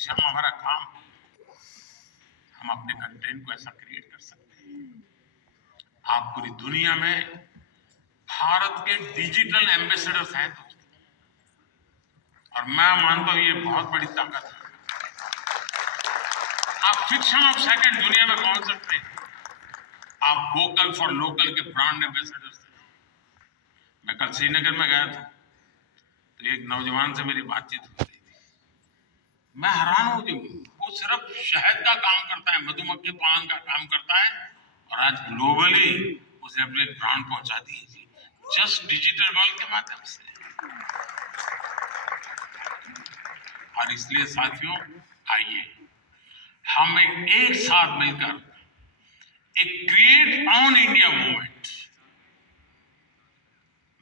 दिशा में हमारा काम है, हम अपने कंटेंट को ऐसा क्रिएट कर सकते हैं। आप पूरी दुनिया में भारत के डिजिटल एम्बेसडर्स हैं दोस्तों, और मैं मानता हूं ये बहुत बड़ी ताकत है। आप फ्रिक्शन ऑफ सेकंड दुनिया में पहुंच सकते हैं। आप वोकल फॉर लोकल के ब्रांड एम्बेसडर्स हैं। मैं कल श्रीनगर में गया था, तो एक नौजवान से मेरी बातचीत हो रही थी। मैं हैरान हो गई, वो सिर्फ शहद का काम करता है, मधुमक्खी पालन का काम करता है, और आज ग्लोबली उसने अपने ब्रांड पहुंचा दी है, जस्ट डिजिटल वर्ल्ड के माध्यम से। और इसलिए साथियों, आइए हम एक साथ मिलकर एक क्रिएट ऑन इंडिया मूवमेंट,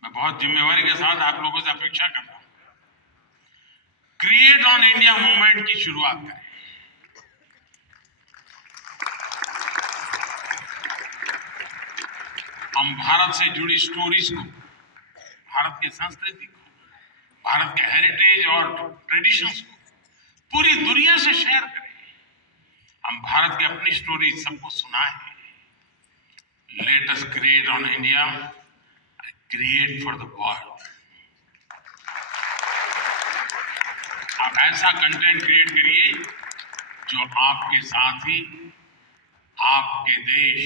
मैं बहुत जिम्मेवारी के साथ आप लोगों से अपेक्षा कर रहा हूं, क्रिएट ऑन इंडिया मूवमेंट की शुरुआत करें। हम भारत से जुड़ी स्टोरीज को, भारत की संस्कृति को, भारत के हेरिटेज और ट्रेडिशंस को पूरी दुनिया से शेयर करें। हम भारत की अपनी स्टोरी सबको सुनाएं। Let us create on India, create for the world. आप ऐसा कंटेंट क्रिएट करिए जो आपके साथी, आपके देश,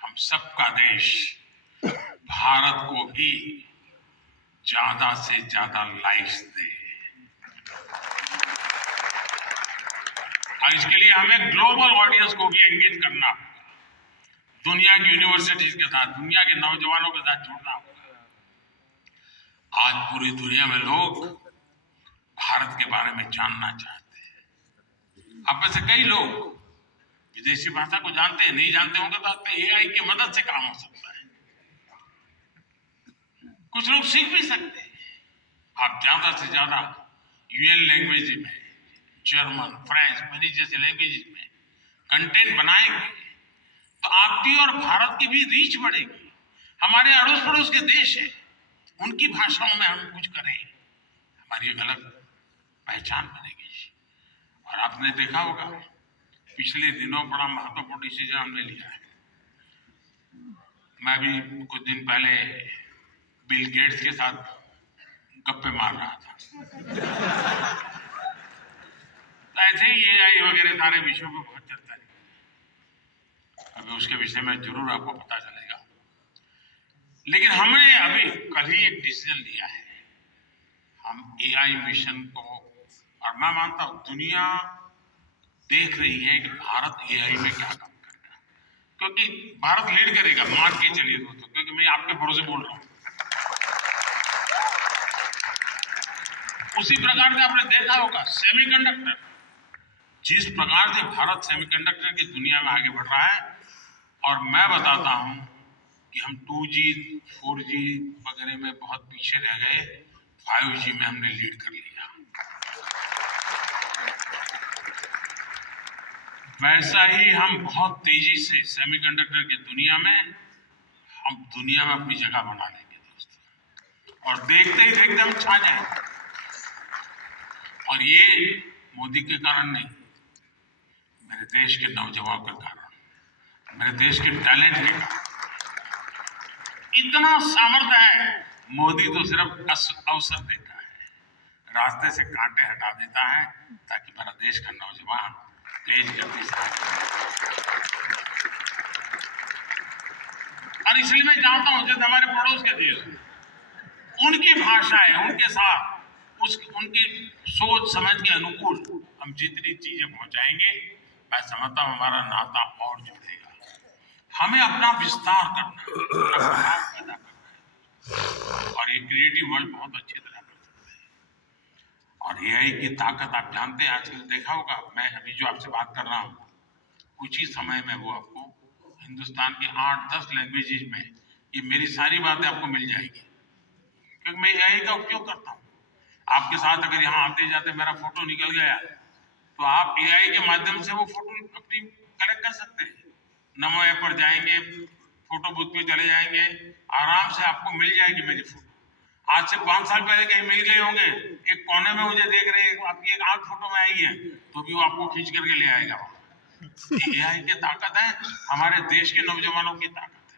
हम सबका देश भारत को भी ज्यादा से ज्यादा लाइक्स दे। और इसके लिए हमें ग्लोबल ऑडियंस को भी एंगेज करना होगा, दुनिया की यूनिवर्सिटीज के साथ, दुनिया के नौजवानों के साथ जुड़ना होगा। आज पूरी दुनिया में लोग भारत के बारे में जानना चाहते हैं। आप में से कई लोग विदेशी भाषा को जानते हैं, नहीं जानते होंगे तो आपके एआई की मदद से काम हो सकता है। कुछ लोग सीख भी सकते हैं। आप ज्यादा से ज्यादा यूएन लैंग्वेज में, जर्मन, फ्रेंच, स्पेनिश जैसे लैंग्वेज में कंटेंट बनाएंगे तो आपकी और भारत की भी रीच बढ़ेगी। हमारे अड़ोस पड़ोस के देश है, उनकी भाषाओं में हम कुछ करें, हमारी एक अलग पहचान बनेगी। और आपने देखा होगा पिछले दिनों बड़ा महत्वपूर्ण डिसीजन हमने लिया है। मैं भी कुछ दिन पहले बिल गेट्स के साथ गप्पे मार रहा था, तो ऐसे ही एआई वगैरह सारे विषयों पर बहुत चर्चा है। अभी उसके विषय में जरूर आपको पता चलेगा। लेकिन हमने अभी कल ही एक डिसीजन लिया है, हम एआई मिशन को, और मैं मानता हूं दुनिया देख रही है कि भारत एआई में क्या काम करेगा, क्योंकि भारत लीड करेगा, मान के चलिए दोस्तों, क्योंकि मैं आपके भरोसे बोल रहा हूं। उसी प्रकार से आपने देखा होगा सेमीकंडक्टर, जिस प्रकार से भारत सेमीकंडक्टर की दुनिया में आगे बढ़ रहा है, और मैं बताता हूं कि हम 2G 4G वगैरह में बहुत पीछे रह गए, 5G में हमने लीड कर लिया। वैसा ही हम बहुत तेजी से सेमीकंडक्टर की दुनिया में, हम दुनिया में अपनी जगह बना लेंगे दोस्तों, और देखते ही देखते हम छा जाएंगे। और ये मोदी के कारण नहीं, मेरे देश के नौजवानों के कारण, मेरे देश के टैलेंट के कारण। इतना सामर्थ्य है, मोदी तो सिर्फ अवसर देता है, रास्ते से कांटे हटा देता है, ताकि मेरा देश का नौजवान तेज गति से आगे। और इसलिए मैं चाहता हूं जैसे हमारे पड़ोस के देश, उनकी भाषाएं, उनके साथ उनकी सोच समझ के अनुकूल हम जितनी चीजें पहुंचाएंगे, मैं समझता हूं हमारा नाता और जुड़ेगा। हमें अपना विस्तार करना है, अपना प्रभाव पैदा करना है, और ये क्रिएटिव वर्ल्ड बहुत अच्छी तरह कर सकते हैं। और एआई की ताकत आप जानते हैं, आजकल देखा होगा, मैं अभी जो आपसे बात कर रहा हूं, कुछ ही समय में वो आपको हिंदुस्तान की 8-10 लैंग्वेजेज में ये मेरी सारी बातें आपको मिल जाएगी, क्योंकि मैं एआई का उपयोग करता हूं। आपके साथ अगर यहाँ आते जाते मेरा फोटो निकल गया, तो आप एआई के माध्यम से वो फोटो अपनी कलेक्ट कर सकते हैं। नमो ऐप पर जाएंगे, फोटो बूथ पे चले जाएंगे, आराम से आपको मिल जाएगी मेरी फोटो। आज से 5 साल पहले कहीं मिल गए होंगे, एक कोने में मुझे देख रहे हैं, आपकी एक आंख फोटो में आई है तो भी वो आपको खींच करके ले आएगा। एआई की ताकत है, हमारे देश के नौजवानों की ताकत है।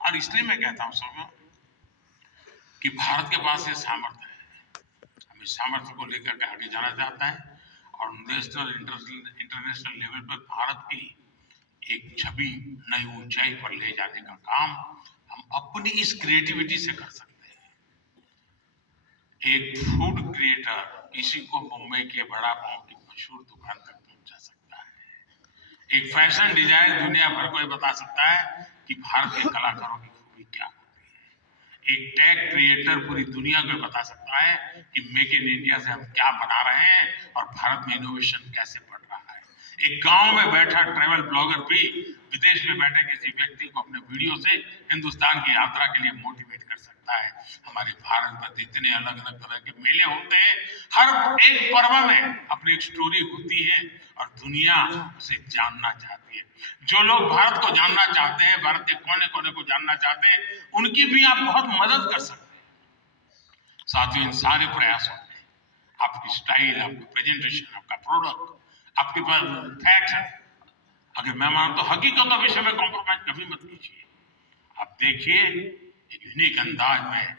और इसलिए मैं कहता हूं सबको कि भारत के पास ये सामर्थ्य है, हम इस सामर्थ्य को लेकर के आगे जाना चाहता है और नेशनल इंटरनेशनल लेवल पर भारत की एक छवि नई ऊंचाई पर ले जाने का काम हम अपनी इस क्रिएटिविटी से कर सकते हैं। एक फूड क्रिएटर किसी को मुंबई के बड़ा पाव की मशहूर दुकान तक पहुंचा सकता है। एक फैशन डिजाइन दुनिया भर को बता सकता है कि भारत के कलाकारों की खूबी क्या होती है। एक टैग क्रिएटर पूरी दुनिया को बता सकता है कि मेक इन इंडिया से हम क्या बना रहे हैं और भारत में इनोवेशन कैसे बढ़ रहा है। एक गांव में बैठा ट्रैवल ब्लॉगर भी विदेश में बैठे किसी व्यक्ति को अपने वीडियो से हिंदुस्तान की यात्रा के लिए मोटिवेट कर सकता है। हमारे भारत में इतने अलग अलग तरह के मेले होते हैं, हर एक पर्व में अपनी एक स्टोरी होती है और दुनिया उसे जानना चाहती है। जो लोग भारत को जानना चाहते हैं, भारत के कोने कोने को जानना चाहते हैं, उनकी भी आप बहुत मदद कर सकते हैं। साथियों, इन सारे प्रयासों में आपकी स्टाइल, आपका प्रेजेंटेशन, आपका प्रोडक्ट, आपके पास फैक्ट है, अगर मैं मानता हूं हकीकत के विषय में कॉम्प्रोमाइज कभी मत कीजिए। आप देखिए एक यूनिक अंदाज में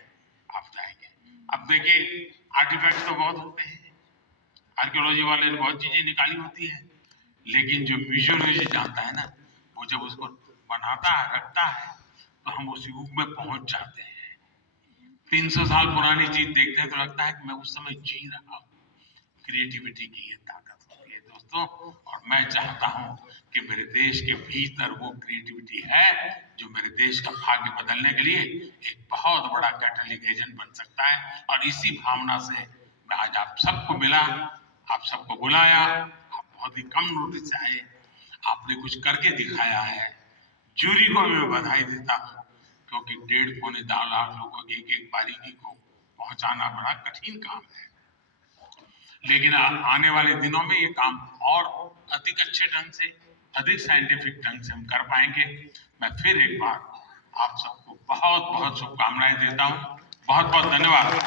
आप जाएंगे। अब देखिए आर्टिफैक्ट तो बहुत होते हैं, आर्कियोलॉजी वाले ने बहुत चीजें निकाली होती है, लेकिन जो म्यूजियोलॉजी जानता है ना, वो जब उसको बनाता है, रखता है, तो हम उस युग में पहुंच जाते हैं। 300 साल पुरानी चीज देखते हैं तो लगता है कि मैं उस समय जी रहा हूं। क्रिएटिविटी की ये ताकत होती है दोस्तों, और मैं चाहता हूं कि मेरे देश के भीतर वो क्रिएटिविटी है जो मेरे देश का भाग्य बदलने के लिए एक बहुत बड़ा कैटलिस्ट एजेंट बन सकता है। और इसी भावना से मैं आज आप सबको मिला, आप सबको बुलाया। आप बहुत ही कम नोटिस से आए, आपने कुछ करके दिखाया है। जूरी को भी मैं बधाई देता हूँ, क्योंकि 1.5-2 लाख लोगों की एक बारीकी को पहुंचाना बड़ा कठिन काम है। लेकिन आने वाले दिनों में ये काम और अधिक अच्छे ढंग से, अधिक साइंटिफिक ढंग से हम कर पाएंगे। मैं फिर एक बार आप सबको बहुत बहुत शुभकामनाएं देता हूं। बहुत बहुत धन्यवाद।